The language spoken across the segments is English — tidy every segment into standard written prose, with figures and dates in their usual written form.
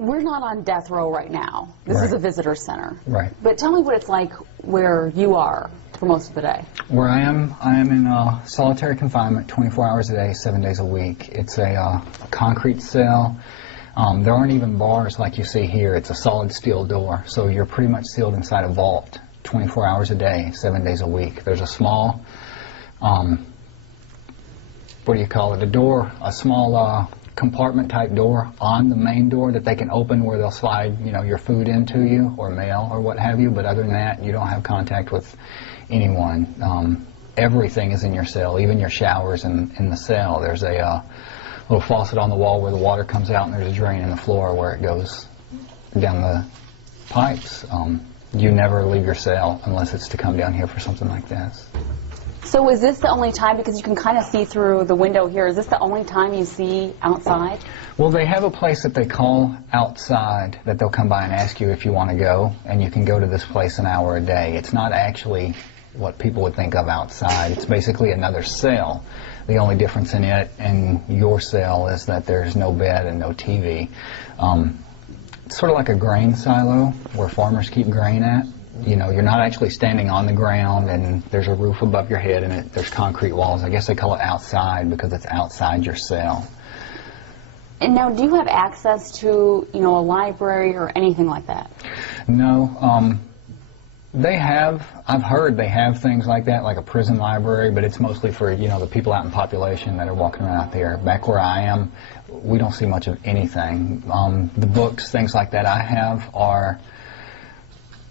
we're not on death row right now. This is a visitor center. Right. But tell me what it's like where you are for most of the day. Where I am in solitary confinement, 24 hours a day, 7 days a week. It's a concrete cell. There aren't even bars like you see here. It's a solid steel door, so you're pretty much sealed inside a vault, 24 hours a day, 7 days a week. There's a small, what do you call it, a small compartment type door on the main door that they can open where they'll slide, you know, your food into you or mail or what have you, but other than that, you don't have contact with anyone. Everything is in your cell, even your showers in the cell. There's a little faucet on the wall where the water comes out, and there's a drain in the floor where it goes down the pipes. You never leave your cell unless it's to come down here for something like this. So is this the only time, because you can kind of see through the window here, is this the only time you see outside? Well, they have a place that they call outside that they'll come by and ask you if you want to go, and you can go to this place an hour a day. It's not actually what people would think of outside. It's basically another cell. The only difference in it and your cell is that there's no bed and no TV. It's sort of like a grain silo where farmers keep grain at. You know, you're not actually standing on the ground, and there's a roof above your head, and there's concrete walls. I guess they call it outside because it's outside your cell. And now, do you have access to, you know, a library or anything like that? No. They have, I've heard they have things like that, like a prison library, but it's mostly for, you know, the people out in population that are walking around out there. Back where I am, we don't see much of anything. The books, things like that I have are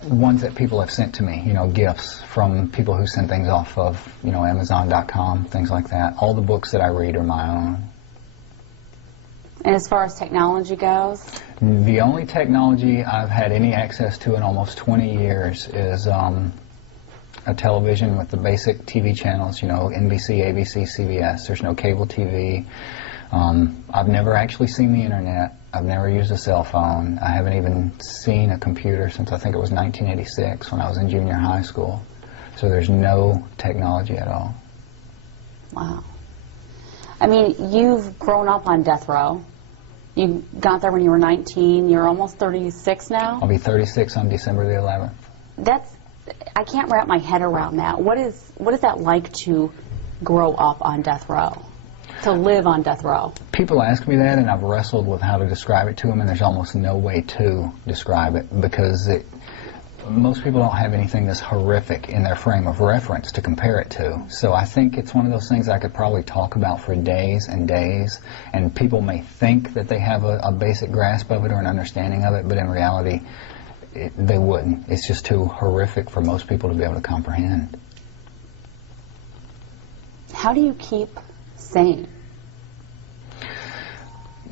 ones that people have sent to me, you know, gifts from people who send things off of, you know, Amazon.com, things like that. All the books that I read are my own. And as far as technology goes? The only technology I've had any access to in almost 20 years is a television with the basic TV channels, you know, NBC, ABC, CBS. There's no cable TV. I've never actually seen the internet. I've never used a cell phone. I haven't even seen a computer since I think it was 1986 when I was in junior high school. So there's no technology at all. Wow. I mean, you've grown up on death row. You got there when you were 19. You're almost 36 now. I'll be 36 on December the 11th. That's, I can't wrap my head around that. What is that like to grow up on death row? To live on death row? People ask me that, and I've wrestled with how to describe it to them, and there's almost no way to describe it because most people don't have anything this horrific in their frame of reference to compare it to. So I think it's one of those things I could probably talk about for days and days, and people may think that they have a basic grasp of it or an understanding of it, but in reality, they wouldn't. It's just too horrific for most people to be able to comprehend. How do you keep sane?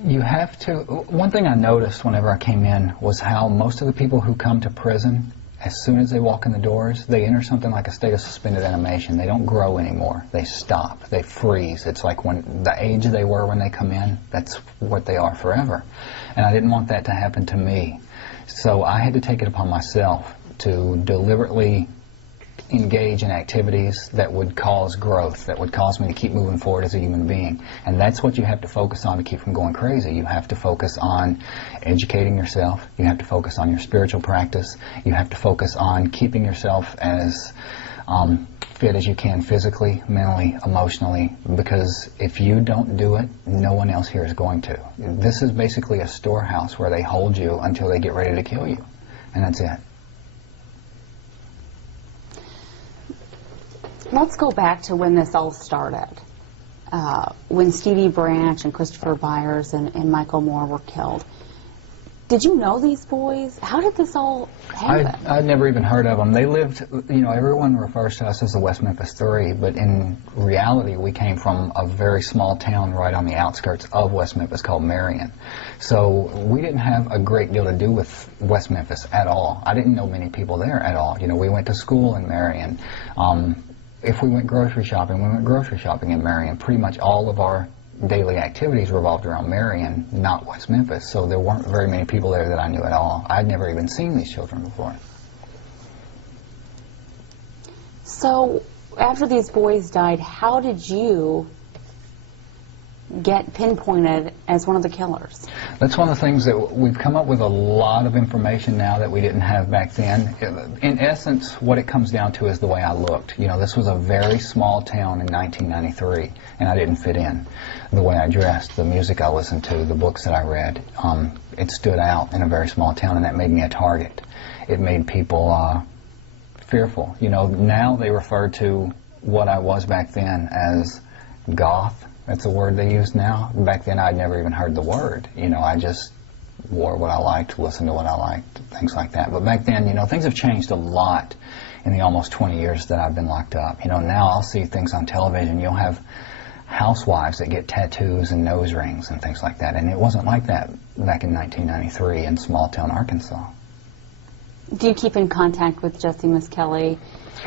You have to. One thing I noticed whenever I came in was how most of the people who come to prison, as soon as they walk in the doors, they enter something like a state of suspended animation. They don't grow anymore. They stop. They freeze. It's like when the age they were when they come in, that's what they are forever. And I didn't want that to happen to me. So I had to take it upon myself to deliberately engage in activities that would cause growth, that would cause me to keep moving forward as a human being. And that's what you have to focus on to keep from going crazy. You have to focus on educating yourself. You have to focus on your spiritual practice. You have to focus on keeping yourself as fit as you can physically, mentally, emotionally, because if you don't do it, no one else here is going to. This is basically a storehouse where they hold you until they get ready to kill you. And that's it. Let's go back to when this all started. When Stevie Branch and Christopher Byers and Michael Moore were killed. Did you know these boys? How did this all happen? I'd never even heard of them. They lived, you know, everyone refers to us as the West Memphis Three, but in reality we came from a very small town right on the outskirts of West Memphis called Marion. So we didn't have a great deal to do with West Memphis at all. I didn't know many people there at all. You know, we went to school in Marion. If we went grocery shopping, we went grocery shopping in Marion. Pretty much all of our daily activities revolved around Marion, not West Memphis. So there weren't very many people there that I knew at all. I'd never even seen these children before. So after these boys died, how did you get pinpointed as one of the killers? That's one of the things that we've come up with a lot of information now that we didn't have back then. In essence, what it comes down to is the way I looked. You know, this was a very small town in 1993, and I didn't fit in. The way I dressed, the music I listened to, the books that I read, it stood out in a very small town, and that made me a target. It made people fearful. You know, now they refer to what I was back then as goth. That's a word they use now. Back then, I'd never even heard the word. You know, I just wore what I liked, listened to what I liked, things like that. But back then, you know, things have changed a lot in the almost 20 years that I've been locked up. You know, now I'll see things on television. You'll have housewives that get tattoos and nose rings and things like that. And it wasn't like that back in 1993 in small-town Arkansas. Do you keep in contact with Jessie Misskelley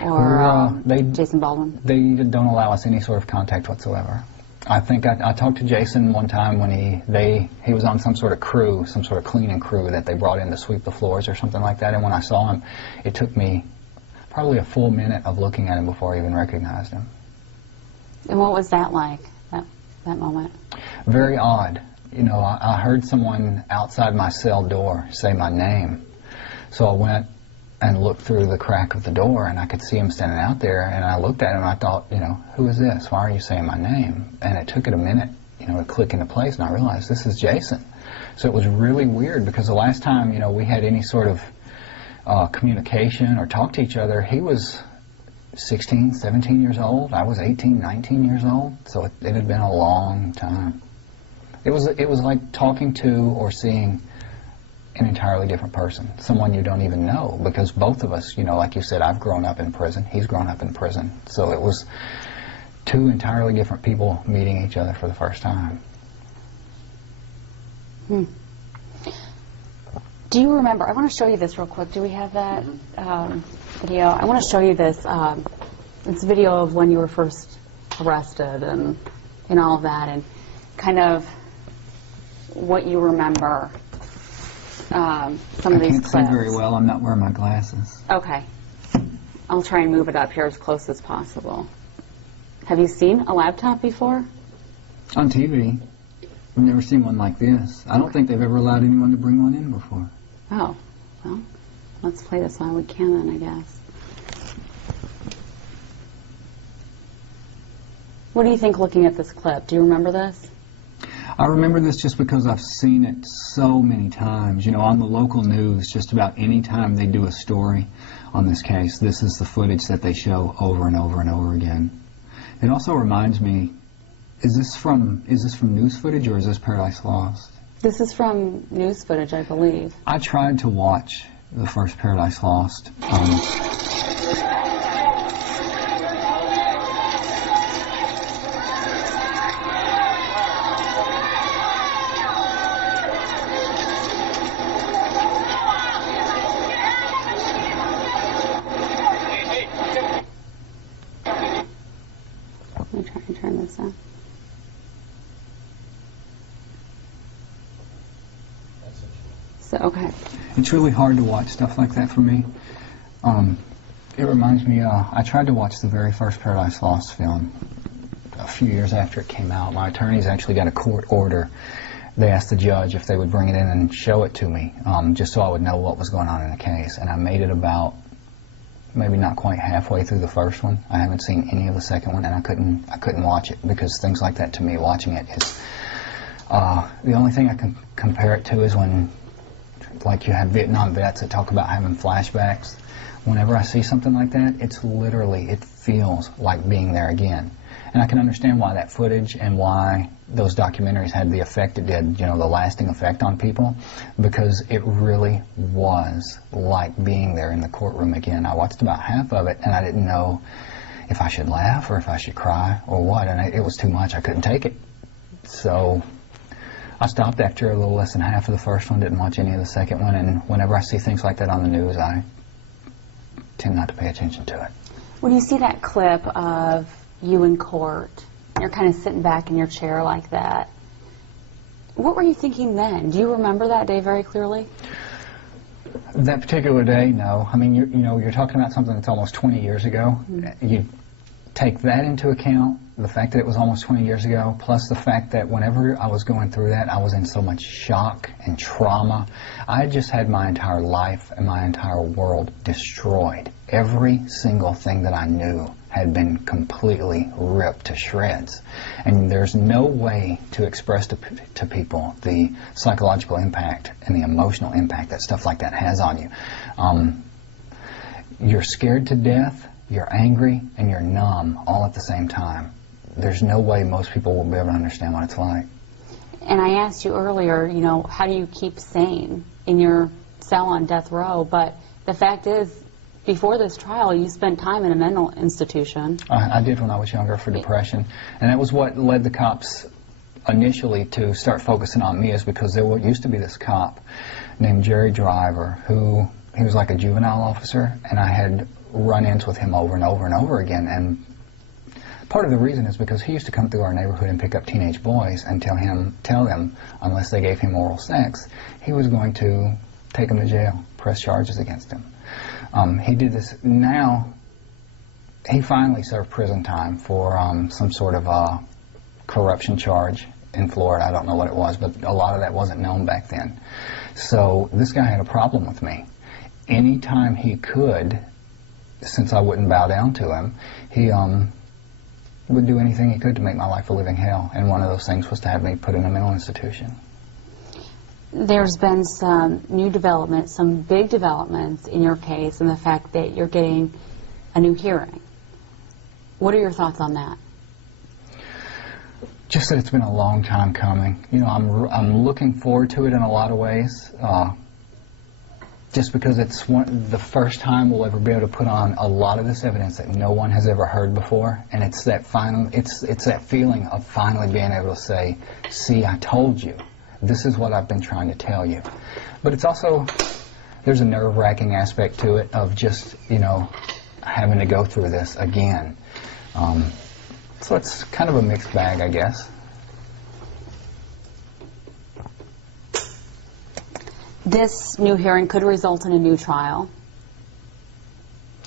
or Jason Baldwin? They don't allow us any sort of contact whatsoever. I think I talked to Jason one time when he was on some sort of crew, some sort of cleaning crew that they brought in to sweep the floors or something like that. And when I saw him, it took me probably a full minute of looking at him before I even recognized him. And what was that like, that moment? Very odd. You know, I heard someone outside my cell door say my name. So I went and looked through the crack of the door, and I could see him standing out there, and I looked at him, and I thought, you know, who is this? Why are you saying my name? And it took it a minute, you know, to click into place, and I realized this is Jason. So it was really weird, because the last time, you know, we had any sort of communication or talked to each other, he was 16, 17 years old. I was 18, 19 years old, so it had been a long time. It was like talking to or seeing an entirely different person, someone you don't even know, because both of us, you know, like you said, I've grown up in prison, he's grown up in prison, so it was two entirely different people meeting each other for the first time. Do you remember, I want to show you this real quick, do we have that video? I want to show you this, it's a video of when you were first arrested and all of that, and kind of what you remember. Some of these clips. I can't see very well. I'm not wearing my glasses. Okay. I'll try and move it up here as close as possible. Have you seen a laptop before? On TV. I've never seen one like this. I don't think they've ever allowed anyone to bring one in before. Oh. Well, let's play this while we can then, I guess. What do you think looking at this clip? Do you remember this? I remember this just because I've seen it so many times. You know, on the local news, just about any time they do a story on this case, this is the footage that they show over and over and over again. It also reminds me, is this from news footage or is this Paradise Lost? This is from news footage, I believe. I tried to watch the first Paradise Lost. Let me try and turn this up. So, okay. It's really hard to watch stuff like that for me. It reminds me, I tried to watch the very first Paradise Lost film a few years after it came out. My attorneys actually got a court order. They asked the judge if they would bring it in and show it to me, just so I would know what was going on in the case. And I made it about maybe not quite halfway through the first one. I haven't seen any of the second one, and I couldn't watch it, because things like that, to me, watching it is the only thing I can compare it to is when, like, you have Vietnam vets that talk about having flashbacks. Whenever I see something like that, it's literally, it feels like being there again. And I can understand why that footage and why those documentaries had the effect it did, you know, the lasting effect on people, because it really was like being there in the courtroom again. I watched about half of it, and I didn't know if I should laugh or if I should cry or what, and it was too much. I couldn't take it. So I stopped after a little less than half of the first one, didn't watch any of the second one, and whenever I see things like that on the news, I tend not to pay attention to it. When you see that clip of you in court, you're kind of sitting back in your chair like that, what were you thinking then? Do you remember that day very clearly? That particular day, no. I mean, you're talking about something that's almost 20 years ago. take that into account, the fact that it was almost 20 years ago, plus the fact that whenever I was going through that, I was in so much shock and trauma. I had just had my entire life and my entire world destroyed. Every single thing that I knew had been completely ripped to shreds. And there's no way to express to people the psychological impact and the emotional impact that stuff like that has on you. You're scared to death, you're angry, and you're numb all at the same time. There's no way most people will be able to understand what it's like. And I asked you earlier, you know, how do you keep sane in your cell on death row? But the fact is, before this trial, you spent time in a mental institution. I did when I was younger for depression. And that was what led the cops initially to start focusing on me, is because there used to be this cop named Jerry Driver who, he was like a juvenile officer, and I had run-ins with him over and over and over again. And part of the reason is because he used to come through our neighborhood and pick up teenage boys and tell them, unless they gave him oral sex, he was going to take them to jail, press charges against them. He did this. Now, he finally served prison time for some sort of corruption charge in Florida. I don't know what it was, but a lot of that wasn't known back then. So this guy had a problem with me. Anytime he could, since I wouldn't bow down to him, he would do anything he could to make my life a living hell. And one of those things was to have me put in a mental institution. There's been some new developments, some big developments in your case, and the fact that you're getting a new hearing. What are your thoughts on that? Just that it's been a long time coming. You know, I'm looking forward to it in a lot of ways. Just because it's the first time we'll ever be able to put on a lot of this evidence that no one has ever heard before, and it's that it's that feeling of finally being able to say, "See, I told you. This is what I've been trying to tell you." But it's also, there's a nerve-wracking aspect to it of just, you know, having to go through this again. So it's kind of a mixed bag, I guess. This new hearing could result in a new trial.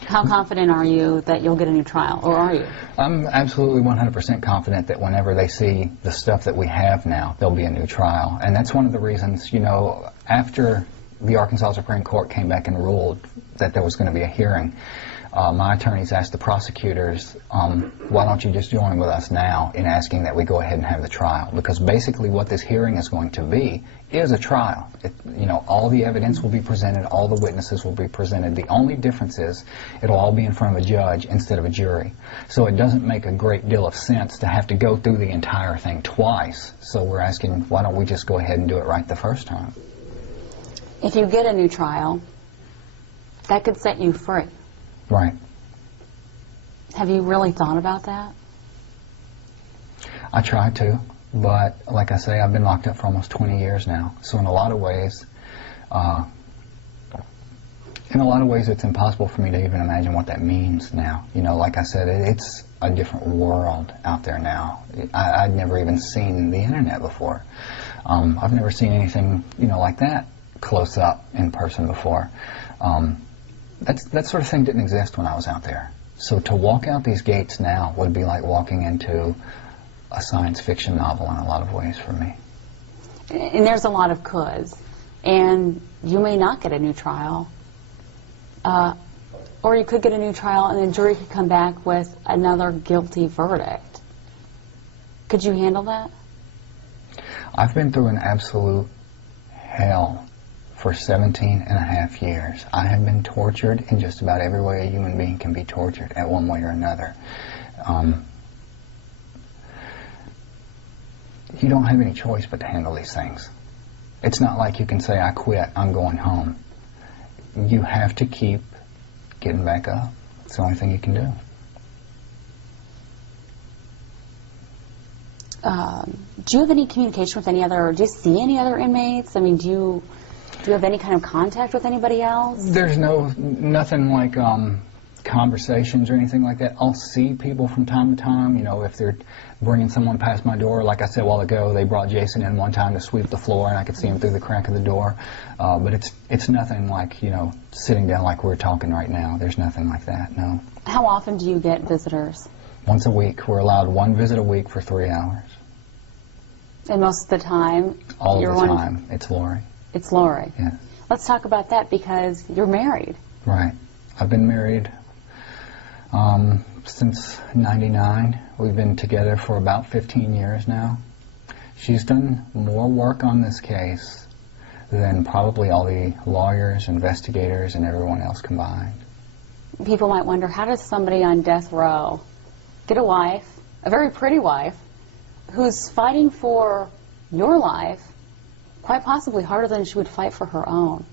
How confident are you that you'll get a new trial, or are you? I'm absolutely 100% confident that whenever they see the stuff that we have now, there'll be a new trial. And that's one of the reasons, you know, after the Arkansas Supreme Court came back and ruled that there was going to be a hearing, my attorneys asked the prosecutors, why don't you just join with us now in asking that we go ahead and have the trial? Because basically what this hearing is going to be is a trial. You know, all the evidence will be presented, all the witnesses will be presented. The only difference is it'll all be in front of a judge instead of a jury. So it doesn't make a great deal of sense to have to go through the entire thing twice. So we're asking, why don't we just go ahead and do it right the first time? If you get a new trial, that could set you free. Right. Have you really thought about that? I try to, but like I say, I've been locked up for almost 20 years now. So in a lot of ways, it's impossible for me to even imagine what that means now. You know, like I said, it's a different world out there now. I'd never even seen the internet before. I've never seen anything, you know, like that close up in person before. That sort of thing didn't exist when I was out there. So to walk out these gates now would be like walking into a science fiction novel in a lot of ways for me. And there's a lot of coulds. And you may not get a new trial. Or you could get a new trial and the jury could come back with another guilty verdict. Could you handle that? I've been through an absolute hell for 17 and a half years. I have been tortured in just about every way a human being can be tortured at one way or another. You don't have any choice but to handle these things. It's not like you can say, I quit, I'm going home. You have to keep getting back up. It's the only thing you can do. Do you have any communication with any other, or do you see any other inmates? I mean, do you have any kind of contact with anybody else? There's nothing like conversations or anything like that. I'll see people from time to time, you know, if they're bringing someone past my door. Like I said a while ago, they brought Jason in one time to sweep the floor, and I could see him through the crack of the door. But it's nothing like, you know, sitting down like we're talking right now. There's nothing like that, no. How often do you get visitors? Once a week. We're allowed one visit a week for 3 hours. And most of the time, All of the time, it's Lori. It's Lori. Yeah. Let's talk about that because you're married. Right. I've been married since '99. We've been together for about 15 years now. She's done more work on this case than probably all the lawyers, investigators, and everyone else combined. People might wonder, how does somebody on death row get a wife, a very pretty wife, who's fighting for your life, quite possibly harder than she would fight for her own?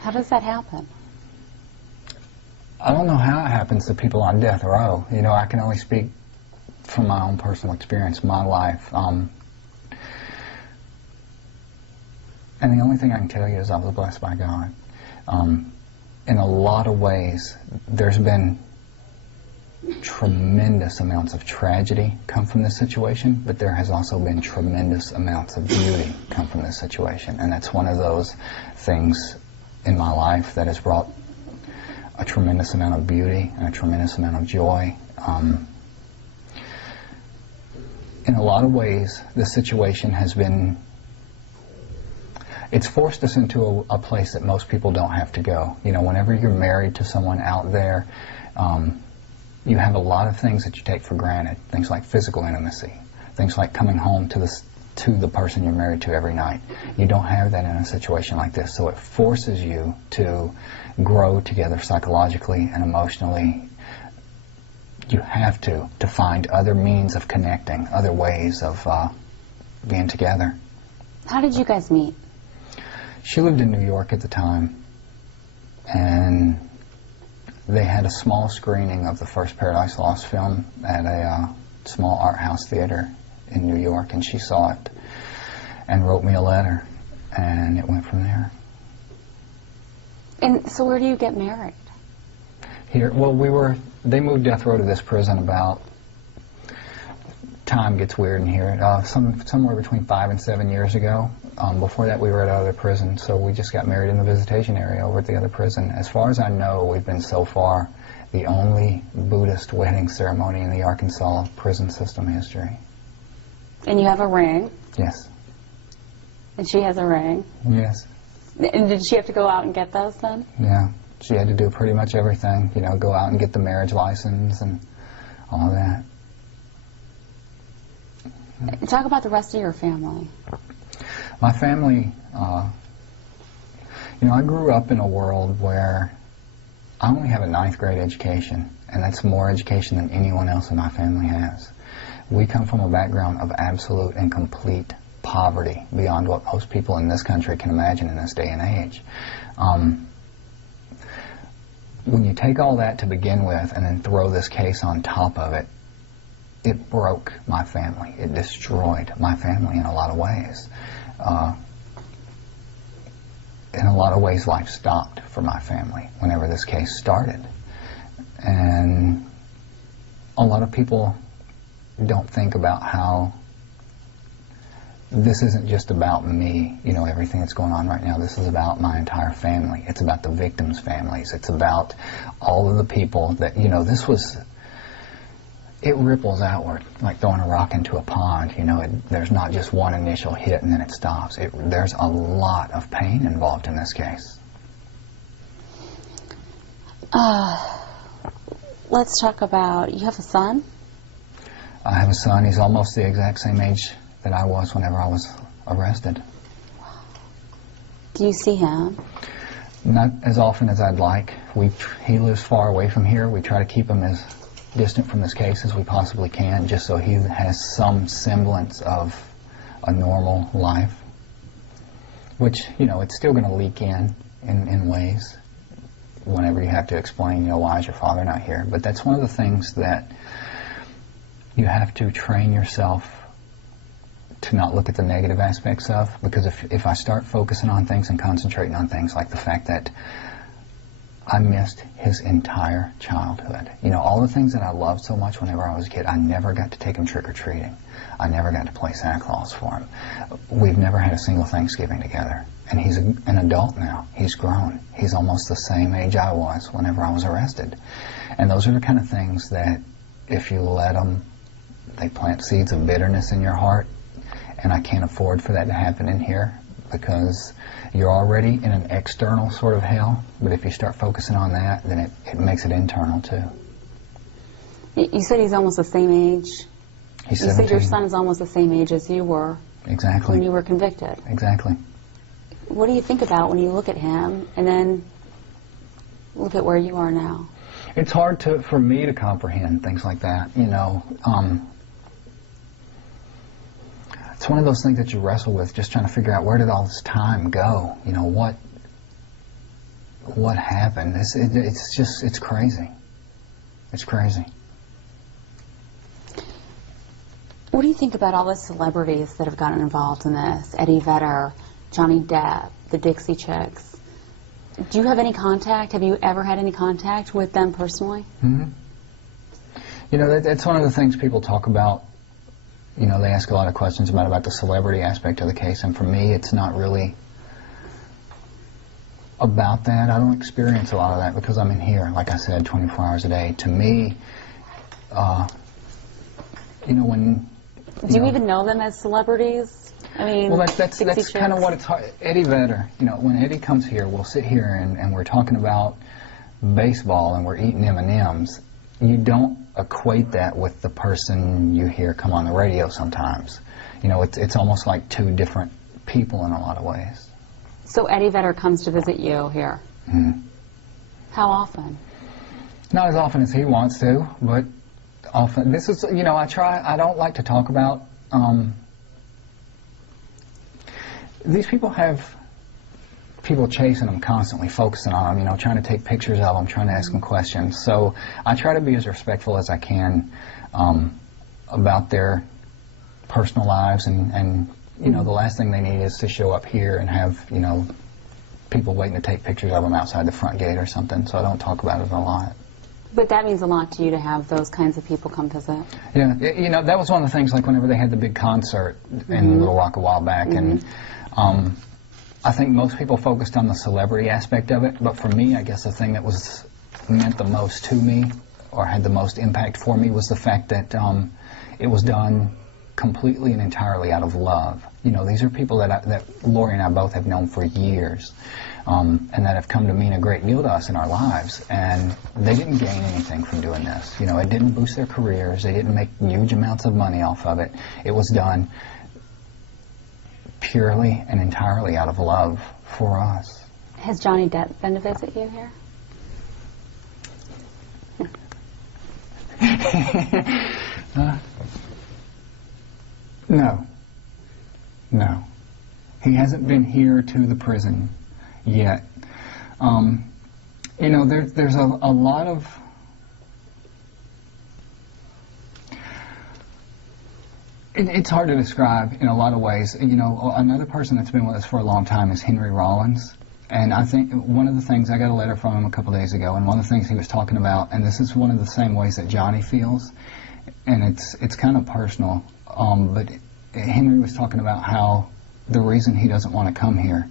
How does that happen? I don't know how it happens to people on death row. You know, I can only speak from my own personal experience, my life. And the only thing I can tell you is I was blessed by God. In a lot of ways, there's been tremendous amounts of tragedy come from this situation, but there has also been tremendous amounts of beauty come from this situation. And that's one of those things in my life that has brought a tremendous amount of beauty and a tremendous amount of joy. In a lot of ways, this situation has been, it's forced us into a place that most people don't have to go. You know, whenever you're married to someone out there, you have a lot of things that you take for granted. Things like physical intimacy, things like coming home to the person you're married to every night. You don't have that in a situation like this, so it forces you to grow together psychologically and emotionally. You have to find other means of connecting, other ways of being together. How did you guys meet? She lived in New York at the time, and they had a small screening of the first Paradise Lost film at a small art house theater in New York, and she saw it and wrote me a letter, and it went from there. And so where do you get married? Here, well, they moved death row to this prison about, time gets weird in here, somewhere between 5 and 7 years ago. Before that, we were at other prison, so we just got married in the visitation area over at the other prison. As far as I know, we've been so far the only Buddhist wedding ceremony in the Arkansas prison system history. And you have a ring. Yes. And she has a ring. Yes. And did she have to go out and get those then? Yeah. She had to do pretty much everything, you know, go out and get the marriage license and all of that. Talk about the rest of your family. My family, you know, I grew up in a world where I only have a 9th grade education, and that's more education than anyone else in my family has. We come from a background of absolute and complete poverty beyond what most people in this country can imagine in this day and age. When you take all that to begin with and then throw this case on top of it, it broke my family. It destroyed my family in a lot of ways. In a lot of ways, life stopped for my family whenever this case started. And a lot of people don't think about how this isn't just about me, you know, everything that's going on right now. This is about my entire family. It's about the victims' families. It's about all of the people that, you know, it ripples outward like throwing a rock into a pond. You know, there's not just one initial hit and then it stops. There's a lot of pain involved in this case. Let's talk about, you have a son? I have a son. He's almost the exact same age that I was whenever I was arrested. Do you see him? Not as often as I'd like. He lives far away from here. We try to keep him as distant from this case as we possibly can, just so he has some semblance of a normal life. Which, you know, it's still going to leak in ways whenever you have to explain, you know, why is your father not here? But that's one of the things that you have to train yourself to not look at the negative aspects of, because if I start focusing on things and concentrating on things like the fact that I missed his entire childhood. You know, all the things that I loved so much whenever I was a kid, I never got to take him trick-or-treating. I never got to play Santa Claus for him. We've never had a single Thanksgiving together. And he's an adult now. He's grown. He's almost the same age I was whenever I was arrested. And those are the kind of things that, if you let them, they plant seeds of bitterness in your heart. And I can't afford for that to happen in here, because you're already in an external sort of hell. But if you start focusing on that, then it makes it internal too. You said he's almost the same age. He's 17. You said your son is almost the same age as you were. Exactly. When you were convicted. Exactly. What do you think about when you look at him and then look at where you are now? It's hard for me to comprehend things like that, you know. It's one of those things that you wrestle with, just trying to figure out, where did all this time go? You know, what happened? It's crazy. It's crazy. What do you think about all the celebrities that have gotten involved in this? Eddie Vedder, Johnny Depp, the Dixie Chicks. Do you have any contact? Have you ever had any contact with them personally? Mm-hmm. You know, that's one of the things people talk about. You know, they ask a lot of questions about the celebrity aspect of the case, and for me, it's not really about that. I don't experience a lot of that because I'm in here, like I said, 24 hours a day. To me, you know, when... Do you even know them as celebrities? I mean, well, that's kind of what it's hard. Eddie Vedder, you know, when Eddie comes here, we'll sit here and we're talking about baseball and we're eating M&Ms. You don't equate that with the person you hear come on the radio sometimes. You know, it's almost like two different people in a lot of ways. So Eddie Vedder comes to visit you here? Mm-hmm. How often? Not as often as he wants to, but often. This is, you know, I don't like to talk about, these people have people chasing them constantly, focusing on them, you know, trying to take pictures of them, trying to ask them questions. So I try to be as respectful as I can about their personal lives, and you know, the last thing they need is to show up here and have, you know, people waiting to take pictures of them outside the front gate or something, so I don't talk about it a lot. But that means a lot to you to have those kinds of people come visit. Yeah, you know, that was one of the things, like whenever they had the big concert in Little Rock a while back, and I think most people focused on the celebrity aspect of it, but for me, I guess the thing that meant the most to me, or had the most impact for me, was the fact that it was done completely and entirely out of love. You know, these are people that Lori and I both have known for years, and that have come to mean a great deal to us in our lives, and they didn't gain anything from doing this. You know, it didn't boost their careers, they didn't make huge amounts of money off of it. It was done purely and entirely out of love for us. Has Johnny Depp been to visit you here? No. He hasn't been here to the prison yet. You know, there's a lot of... It's hard to describe in a lot of ways. You know, another person that's been with us for a long time is Henry Rollins. And I think one of the things, I got a letter from him a couple days ago, and one of the things he was talking about, and this is one of the same ways that Johnny feels, and it's kind of personal, but Henry was talking about how the reason he doesn't want to come here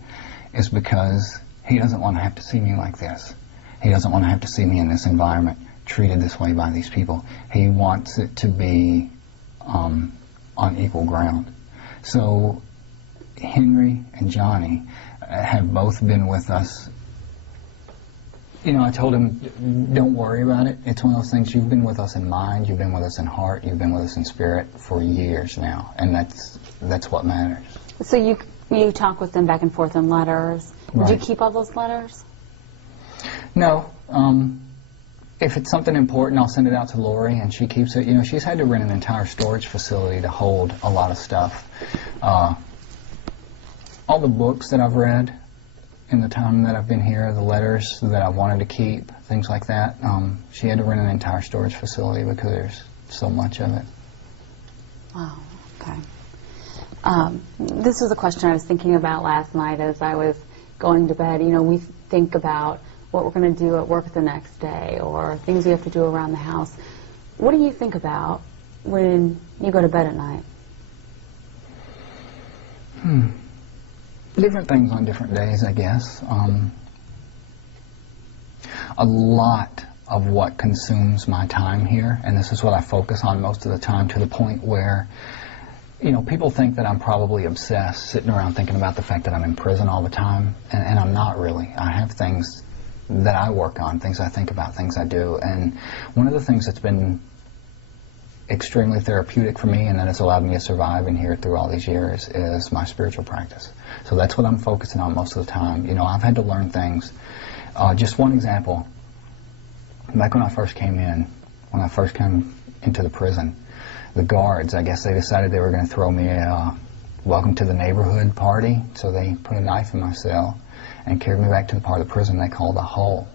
is because he doesn't want to have to see me like this. He doesn't want to have to see me in this environment, treated this way by these people. He wants it to be on equal ground. So Henry and Johnny have both been with us. You know, I told him, don't worry about it. It's one of those things, you've been with us in mind, you've been with us in heart, you've been with us in spirit for years now, and that's what matters. So you talk with them back and forth in letters. Right. Did you keep all those letters? No. If it's something important, I'll send it out to Lori, and she keeps it. You know, she's had to rent an entire storage facility to hold a lot of stuff. All the books that I've read in the time that I've been here, the letters that I wanted to keep, things like that, she had to rent an entire storage facility because there's so much of it. Wow, okay. This was a question I was thinking about last night as I was going to bed. You know, we think about what we're going to do at work the next day or things we have to do around the house. What do you think about when you go to bed at night? Different things on different days, I guess. A lot of what consumes my time here, and this is what I focus on most of the time, to the point where, you know, people think that I'm probably obsessed, sitting around thinking about the fact that I'm in prison all the time, and I'm not really. I have things that I work on, things I think about, things I do, and one of the things that's been extremely therapeutic for me and that has allowed me to survive in here through all these years is my spiritual practice. So that's what I'm focusing on most of the time. You know, I've had to learn things. Just one example, back when I first came into the prison, the guards, I guess they decided they were going to throw me a welcome to the neighborhood party, so they put a knife in my cell and carried me back to the part of the prison they called a hole,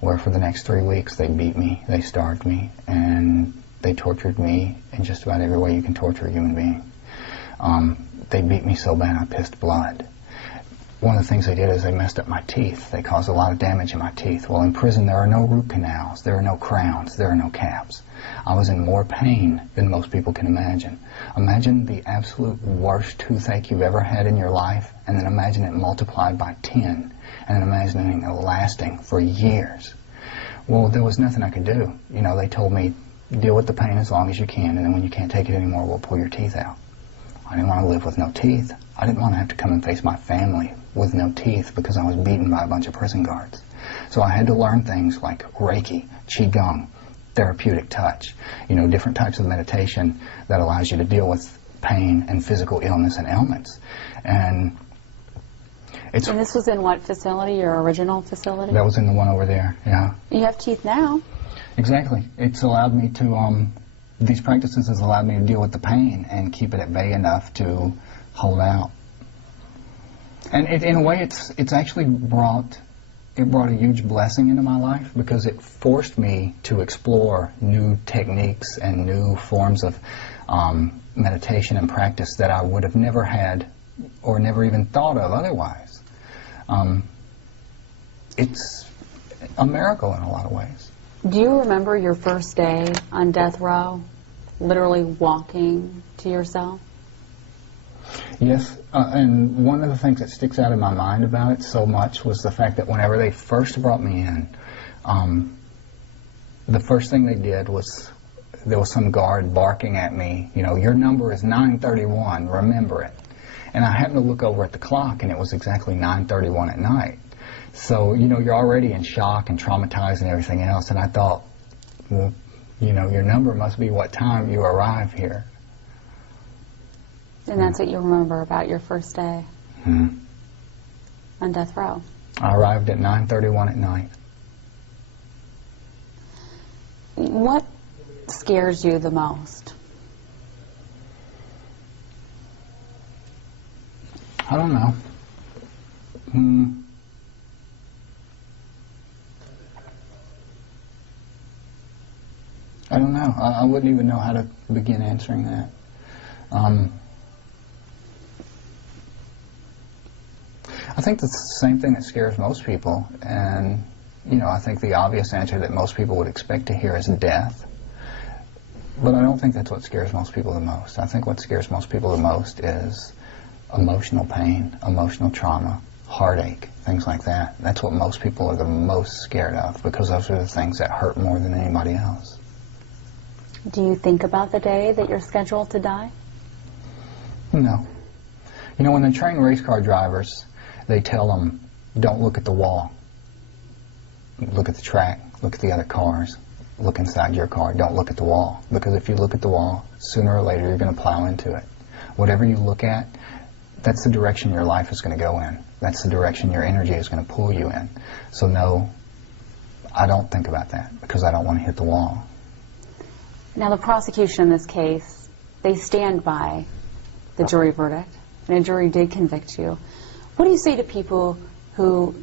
where for the next 3 weeks they beat me, they starved me, and they tortured me in just about every way you can torture a human being. They beat me so bad I pissed blood. One of the things they did is they messed up my teeth. They caused a lot of damage in my teeth. Well, in prison there are no root canals, there are no crowns, there are no caps. I was in more pain than most people can imagine. Imagine the absolute worst toothache you've ever had in your life, and then imagine it multiplied by 10, and then imagining it lasting for years. Well, there was nothing I could do. You know, they told me, deal with the pain as long as you can, and then when you can't take it anymore, we'll pull your teeth out. I didn't want to live with no teeth. I didn't want to have to come and face my family with no teeth because I was beaten by a bunch of prison guards. So I had to learn things like Reiki, Qigong, therapeutic touch, you know, different types of meditation that allows you to deal with pain and physical illness and ailments. And this was in what facility, your original facility? That was in the one over there, yeah. You have teeth now. Exactly. It's allowed me to, these practices has allowed me to deal with the pain and keep it at bay enough to hold out. And in a way, it's actually brought a huge blessing into my life, because it forced me to explore new techniques and new forms of meditation and practice that I would have never had or never even thought of otherwise. It's a miracle in a lot of ways. Do you remember your first day on death row, literally walking to your cell? Yes, and one of the things that sticks out in my mind about it so much was the fact that whenever they first brought me in, the first thing they did was, there was some guard barking at me, you know, your number is 931, remember it. And I happened to look over at the clock, and it was exactly 9:31 at night. So, you know, you're already in shock and traumatized and everything else, and I thought, well, you know, your number must be what time you arrive here. And that's what you remember about your first day on death row? I arrived at 9:31 at night. What scares you the most? I don't know. I don't know. I wouldn't even know how to begin answering that. I think that's the same thing that scares most people, and you know, I think the obvious answer that most people would expect to hear is death. But I don't think that's what scares most people the most. I think what scares most people the most is emotional pain, emotional trauma, heartache, things like that. That's what most people are the most scared of, because those are the things that hurt more than anybody else. Do you think about the day that you're scheduled to die? No. You know, when they train race car drivers, they tell them, don't look at the wall. Look at the track, look at the other cars, look inside your car, don't look at the wall. Because if you look at the wall, sooner or later you're going to plow into it. Whatever you look at, that's the direction your life is going to go in. That's the direction your energy is going to pull you in. So no, I don't think about that, because I don't want to hit the wall. Now the prosecution in this case, they stand by the jury verdict, and a jury did convict you. What do you say to people who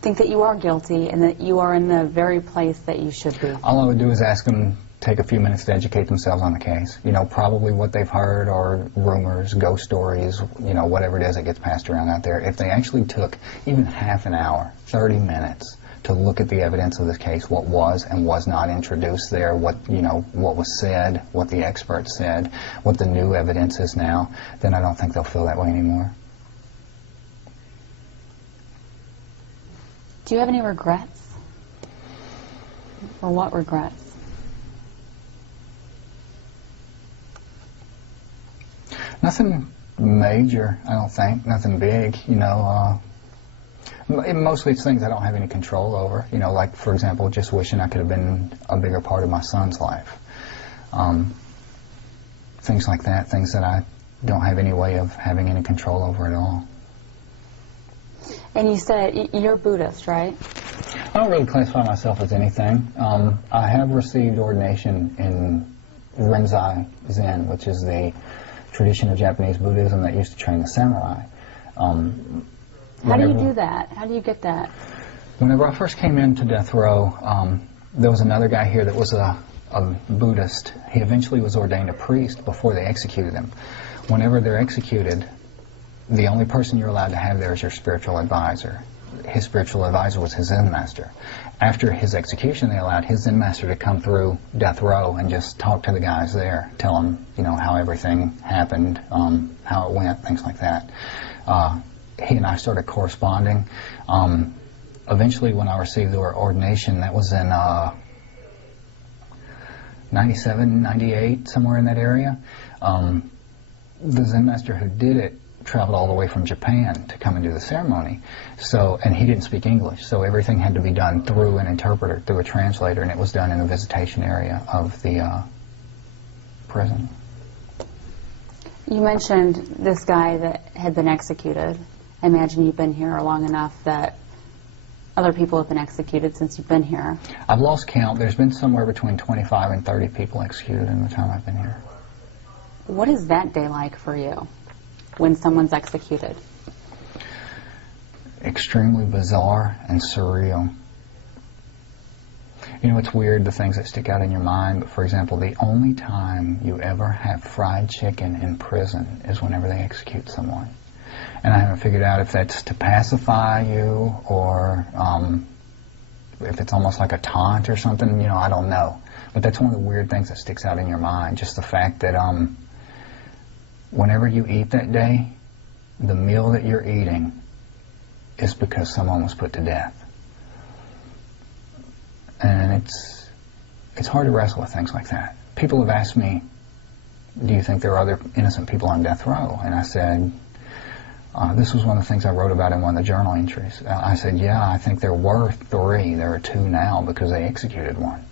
think that you are guilty and that you are in the very place that you should be? All I would do is ask them, take a few minutes to educate themselves on the case. You know, probably what they've heard are rumors, ghost stories, you know, whatever it is that gets passed around out there. If they actually took even half an hour, 30 minutes, to look at the evidence of this case, what was and was not introduced there, what, you know, what was said, what the experts said, what the new evidence is now, then I don't think they'll feel that way anymore. Do you have any regrets? Or what regrets? Nothing major, I don't think. Nothing big, you know. Mostly it's things I don't have any control over. You know, like, for example, just wishing I could have been a bigger part of my son's life. Things like that, things that I don't have any way of having any control over at all. And you said you're Buddhist, right? I don't really classify myself as anything. I have received ordination in Rinzai Zen, which is the tradition of Japanese Buddhism that used to train the samurai. How do you do that? How do you get that? Whenever I first came into death row, there was another guy here that was a Buddhist. He eventually was ordained a priest before they executed him. Whenever they're executed, the only person you're allowed to have there is your spiritual advisor. His spiritual advisor was his Zen master. After his execution, they allowed his Zen master to come through death row and just talk to the guys there, tell them, you know, how everything happened, how it went, things like that. He and I started corresponding. Eventually, when I received the ordination, that was in 97, 98, somewhere in that area. The Zen master who did it traveled all the way from Japan to come and do the ceremony. So, and he didn't speak English, so everything had to be done through an interpreter, through a translator, and it was done in the visitation area of the prison. You mentioned this guy that had been executed. I imagine you've been here long enough that other people have been executed since you've been here. I've lost count. There's been somewhere between 25 and 30 people executed in the time I've been here. What is that day like for you when someone's executed? Extremely bizarre and surreal. You know, it's weird, the things that stick out in your mind, but for example, the only time you ever have fried chicken in prison is whenever they execute someone. And I haven't figured out if that's to pacify you or if it's almost like a taunt or something, you know, I don't know. But that's one of the weird things that sticks out in your mind, just the fact that whenever you eat that day, the meal that you're eating is because someone was put to death. And it's hard to wrestle with things like that. People have asked me, do you think there are other innocent people on death row? And I said, this was one of the things I wrote about in one of the journal entries. I said, yeah, I think there were 3. There are 2 now because they executed one.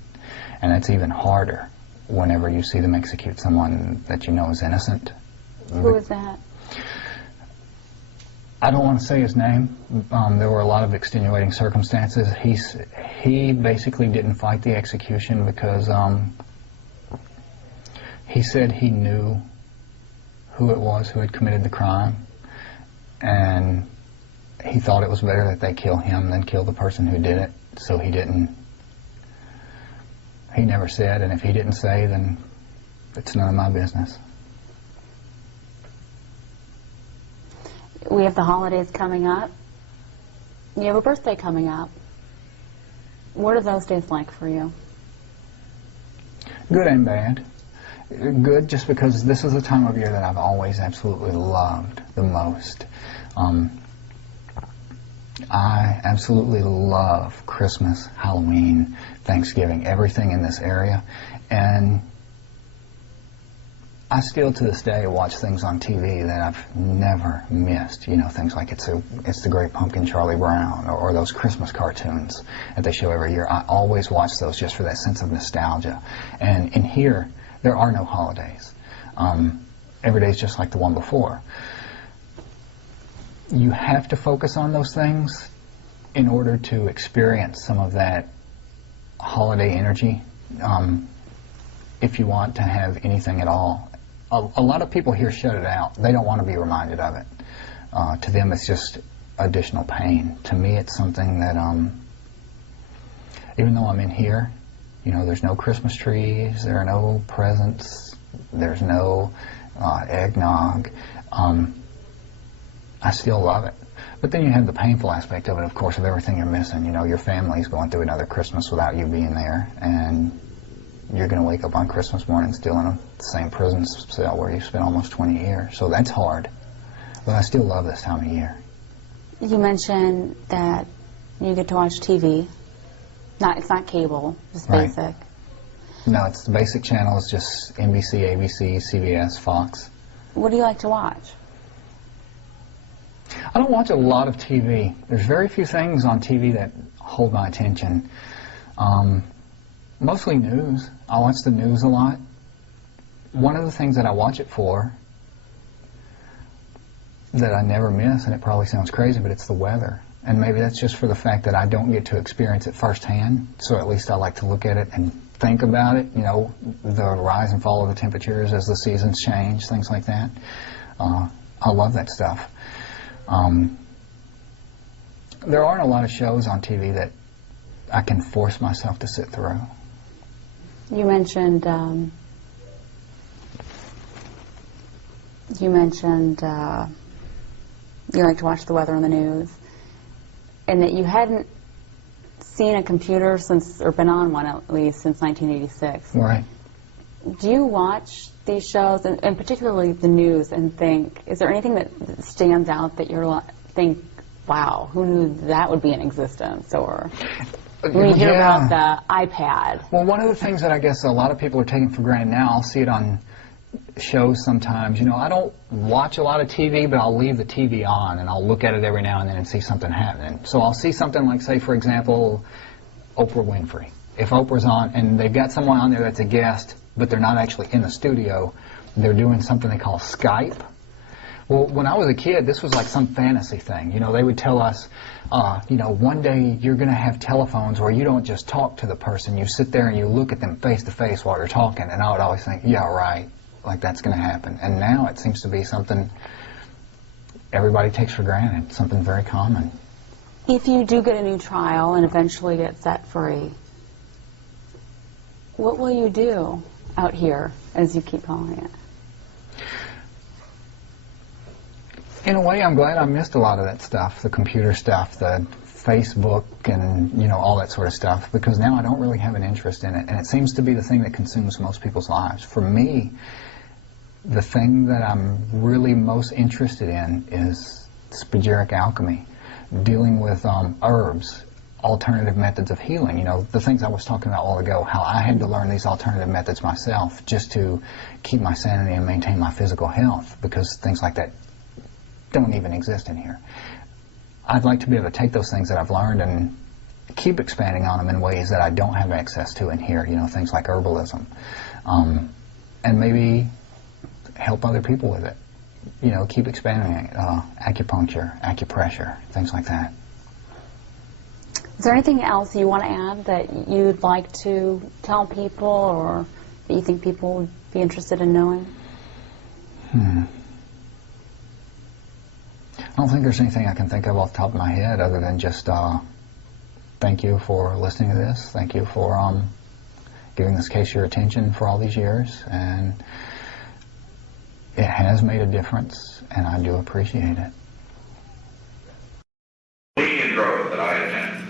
And that's even harder whenever you see them execute someone that you know is innocent. Who is that? I don't want to say his name. There were a lot of extenuating circumstances. He basically didn't fight the execution because he said he knew who it was who had committed the crime, and he thought it was better that they kill him than kill the person who did it, so he didn't. He never said, and if he didn't say, then it's none of my business. We have the holidays coming up. You have a birthday coming up. What are those days like for you? Good and bad. Good just because this is the time of year that I've always absolutely loved the most. I absolutely love Christmas, Halloween, Thanksgiving, everything in this area. And I still to this day watch things on TV that I've never missed. You know, things like It's the Great Pumpkin, Charlie Brown, or those Christmas cartoons that they show every year. I always watch those just for that sense of nostalgia. And in here, there are no holidays. Every day is just like the one before. You have to focus on those things in order to experience some of that holiday energy, if you want to have anything at all. A lot of people here shut it out. They don't want to be reminded of it. To them, it's just additional pain. To me, it's something that, even though I'm in here, you know, there's no Christmas trees, there are no presents, there's no eggnog. I still love it. But then you have the painful aspect of it, of course, of everything you're missing. You know, your family's going through another Christmas without you being there, and you're going to wake up on Christmas morning still in the same prison cell where you spent almost 20 years. So that's hard. But I still love this time of year. You mentioned that you get to watch TV. It's not cable, just Right. basic. No, it's the basic channels, just NBC, ABC, CBS, Fox. What do you like to watch? I don't watch a lot of TV. There's very few things on TV that hold my attention. Mostly news. I watch the news a lot. One of the things that I watch it for that I never miss, and it probably sounds crazy, but it's the weather. And maybe that's just for the fact that I don't get to experience it firsthand, so at least I like to look at it and think about it, you know, the rise and fall of the temperatures as the seasons change, things like that. I love that stuff. There aren't a lot of shows on TV that I can force myself to sit through. You mentioned you like to watch the weather on the news, and that you hadn't seen a computer since, or been on one at least, since 1986. Right. Do you watch these shows, and particularly the news, and think, is there anything that stands out that you're think, wow, who knew that would be in existence? Or when you hear about the iPad. Well, one of the things that I guess a lot of people are taking for granted now, I'll see it on shows sometimes. You know, I don't watch a lot of TV, but I'll leave the TV on, and I'll look at it every now and then and see something happening. So I'll see something like, say, for example, Oprah Winfrey. If Oprah's on, and they've got someone on there that's a guest, but they're not actually in the studio, they're doing something they call Skype. Well, when I was a kid, this was like some fantasy thing. You know, they would tell us, you know, one day you're going to have telephones where you don't just talk to the person, you sit there and you look at them face to face while you're talking. And I would always think, yeah, right, like that's going to happen. And now it seems to be something everybody takes for granted, something very common. If you do get a new trial and eventually get set free, what will you do out here, as you keep calling it? In a way, I'm glad I missed a lot of that stuff, the computer stuff, the Facebook, and, you know, all that sort of stuff, because now I don't really have an interest in it, and it seems to be the thing that consumes most people's lives. For me, the thing that I'm really most interested in is spagyric alchemy, dealing with herbs, alternative methods of healing. You know, the things I was talking about a while ago, how I had to learn these alternative methods myself just to keep my sanity and maintain my physical health, because things like that don't even exist in here. I'd like to be able to take those things that I've learned and keep expanding on them in ways that I don't have access to in here, you know, things like herbalism, and maybe help other people with it, you know, keep expanding it, acupuncture, acupressure, things like that. Is there anything else you want to add that you'd like to tell people, or that you think people would be interested in knowing? I don't think there's anything I can think of off the top of my head other than just thank you for listening to this. Thank you for giving this case your attention for all these years. And it has made a difference, and I do appreciate it. The grove that I attend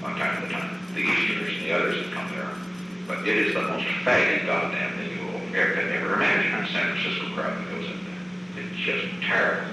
from time to time, the Easterners and the others that come there, but it is the most faggy goddamn thing you will ever imagine. A San Francisco crowd that goes in there. It's just terrible.